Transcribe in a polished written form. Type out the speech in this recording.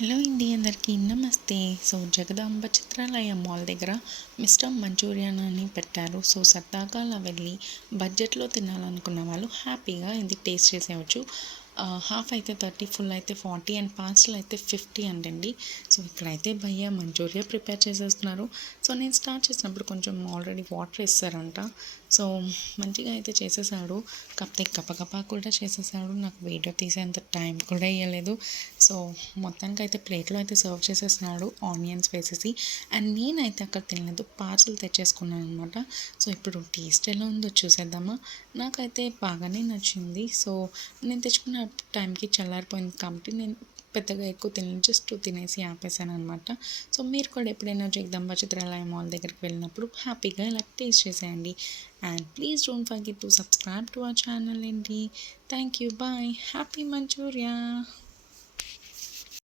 Hello అండి, అందరికీ నమస్తే. సో జగదాంబ చిత్రాలయ మాల్ దగ్గర మిస్టర్ మంచూరియన్ అని పెట్టారు. సో సరదాగా అలా వెళ్ళి బడ్జెట్లో తినాలనుకున్న వాళ్ళు హ్యాపీగా ఇది టేస్ట్ చేసేయవచ్చు. హాఫ్ అయితే 30, ఫుల్ అయితే 40 అండ్ పార్సల్ అయితే 50 అంటండి. సో ఇక్కడైతే భయ్య మంచూరియా ప్రిపేర్ చేసేస్తున్నారు. సో నేను స్టార్ట్ చేసినప్పుడు కొంచెం ఆల్రెడీ వాటర్ వేస్తారంట. సో మంచిగా అయితే చేసేసాడు, కాకపోతే గపగపా కూడా చేసేసాడు. నాకు వీడియో తీసేంత టైం కూడా ఇవ్వలేదు. సో మొత్తానికి అయితే ప్లేట్లో అయితే సర్వ్ చేసేసినాడు ఆనియన్స్ వేసేసి. అండ్ నేనైతే అక్కడ తినలేదు, పార్సల్ తెచ్చేసుకున్నాను అనమాట. సో ఇప్పుడు టేస్ట్ ఎలా ఉందో చూసేద్దామా. నాకైతే బాగానే నచ్చింది. సో నేను తెచ్చుకున్న టైంకి చల్లారిపోయింది కాబట్టి నేను పెద్దగా ఎక్కువ తినలేదు, జస్ట్ తినేసి ఆపేసాను అనమాట. సో మీరు కూడా ఎప్పుడైనా జగదంబ చిత్రాలయ మాల్ దగ్గరికి వెళ్ళినప్పుడు హ్యాపీగా ఇలా టేస్ట్ చేసేయండి. And please don't forget to subscribe to our channel అండి. Thank you, bye, happy Manchuria.